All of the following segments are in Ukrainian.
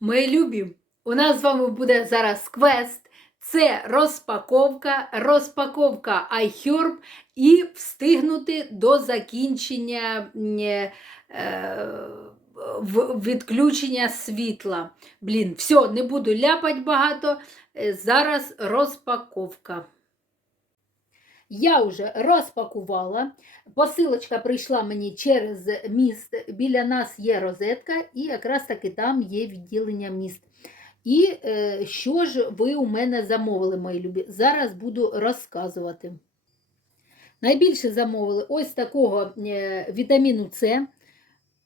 Мої любі, у нас з вами буде зараз квест. Це розпаковка, розпаковка iHerb і встигнути до закінчення е, відключення світла. Блін, все, не буду ляпати багато. Е, Зараз розпаковка. Я вже розпакувала. Посилочка прийшла мені через міст. Біля нас є розетка, і якраз таки там є відділення міст. І е, що ж ви у мене замовили, мої любі? Зараз буду розказувати. Найбільше замовили ось такого е, вітаміну С.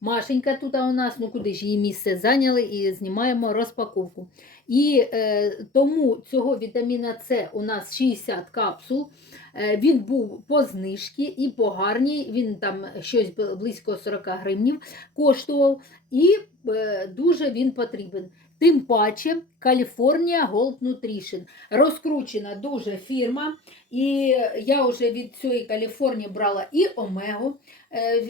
Машенька тут у нас, ну куди ж її місце зайняли і знімаємо розпаковку. І е, тому цього вітаміна С у нас 60 капсул. Е, Він був по знижці і по гарній, він там щось близько 40 гривнів коштував, і е, дуже він потрібен. Тим паче California Gold Nutrition. Розкручена дуже фірма. І я вже від цієї Каліфорнії брала і омегу, е,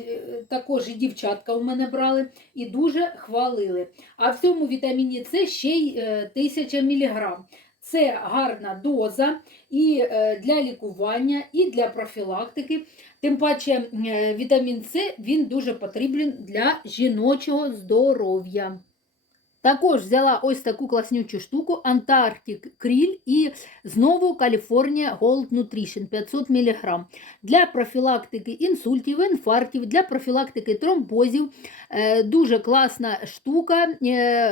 також і дівчатка у мене брали, і дуже хвалили. А в цьому вітаміні С ще й е, 1000 мг. Це гарна доза і е, для лікування, і для профілактики. Тим паче е, вітамін С він дуже потрібен для жіночого здоров'я. Також взяла ось таку класнючу штуку Antarctic Krill і знову California Gold Nutrition 500 мг. Для профілактики інсультів, інфарктів, для профілактики тромбозів. Е, Дуже класна штука, е,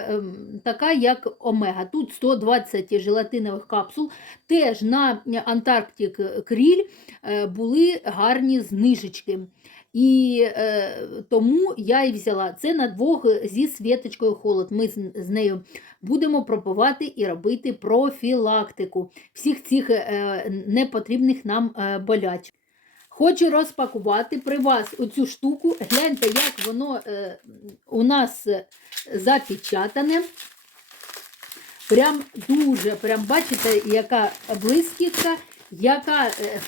ем, така як омега. Тут 120 желатинових капсул. Теж на Antarctic Krill е, були гарні знижечки. І е, тому я і взяла це на двох зі світочкою холод. Ми з, з нею будемо пропивати і робити профілактику всіх цих е, непотрібних нам е, болячок. Хочу розпакувати при вас оцю штуку. Гляньте, як воно е, у нас е, запечатане. Прям дуже, прям бачите, яка блискітка, яка е,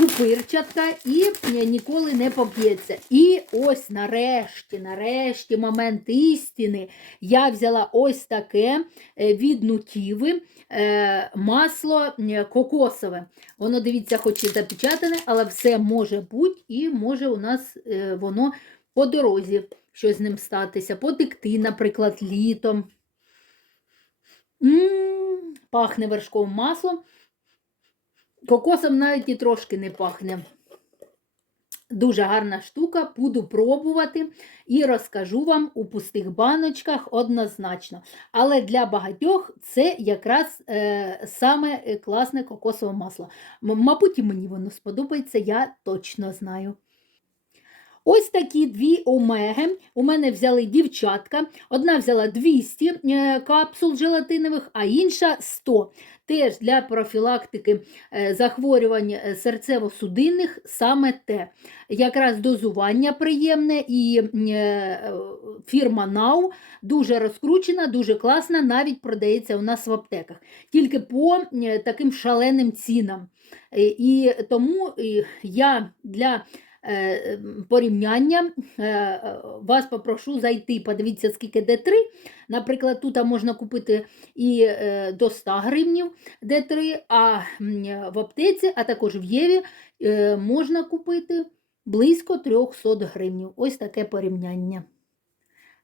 пупирчатка і ніколи не поп'ється. І ось нарешті, нарешті, момент істини. Я взяла ось таке е, від нутіви е, масло е, кокосове. Воно, дивіться, хоч і запечатане, але все може бути, і може у нас воно по дорозі щось з ним статися, потекти, наприклад, літом. М, пахне вершковим маслом. Кокосом навіть і трошки не пахне. Дуже гарна штука, буду пробувати і розкажу вам у пустих баночках однозначно. Але для багатьох це якраз е, саме е, класне кокосове масло. Мабуть, і мені воно сподобається, я точно знаю. Ось такі дві омеги. У мене взяли дівчатка. Одна взяла 200 е, капсул желатинових, а інша 100. Теж для профілактики е, захворювань е, серцево-судинних саме те. Якраз дозування приємне і е, фірма Нау дуже розкручена, дуже класна, навіть продається у нас в аптеках. Тільки по таким шаленим цінам. І тому я для порівняння е, е, вас попрошу зайти, подивіться, скільки Д3. Наприклад, тут можна купити і е, до 100 гривнів Д3, а в аптеці, а також в Єві е, можна купити близько 300 гривнів. Ось таке порівняння.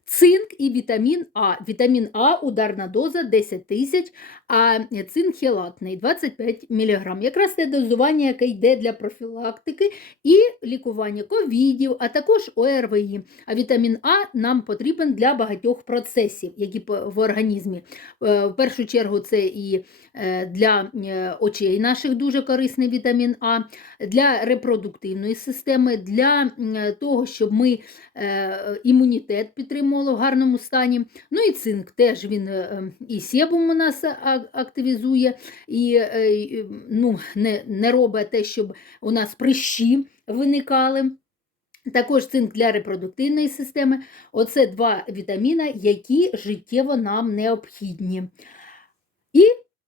Цинк і вітамін А. Вітамін А ударна доза 10 тисяч, а цинк хелатний 25 мг. Якраз те дозування, яке йде для профілактики і лікування ковідів, а також ОРВІ. А вітамін А нам потрібен для багатьох процесів, які в організмі. Е, В першу чергу це і е, для е, очей наших дуже корисний вітамін А, для репродуктивної системи, для того, щоб ми е, імунітет підтримували в гарному стані. Ну і цинк теж він е, е, і себум у нас активізує, і е, ну, не, не робить те, щоб у нас прищі виникали. Також цинк для репродуктивної системи. Оце два вітаміна, які життєво нам необхідні. І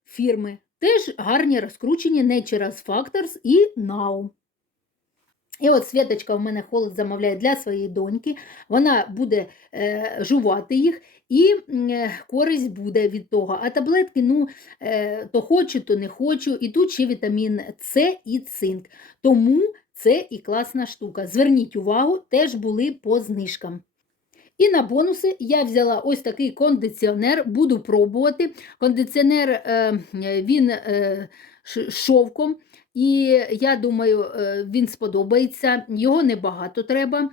фірми теж гарні розкручені Nature's Factors і Now. І от Світочка в мене холод замовляє для своєї доньки. Вона буде е, жувати їх, і е, користь буде від того. А таблетки, ну, е, то хочу, то не хочу. І тут ще вітамін С і цинк. Тому це і класна штука. Зверніть увагу, теж були по знижкам. І на бонуси я взяла ось такий кондиціонер, буду пробувати. Кондиціонер е, він е, шовком, і я думаю, е, він сподобається. Його небагато треба.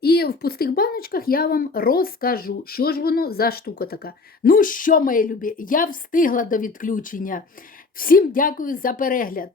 І в пустих баночках я вам розкажу, що ж воно за штука така. Ну що, мої любі, я встигла до відключення. Всім дякую за перегляд.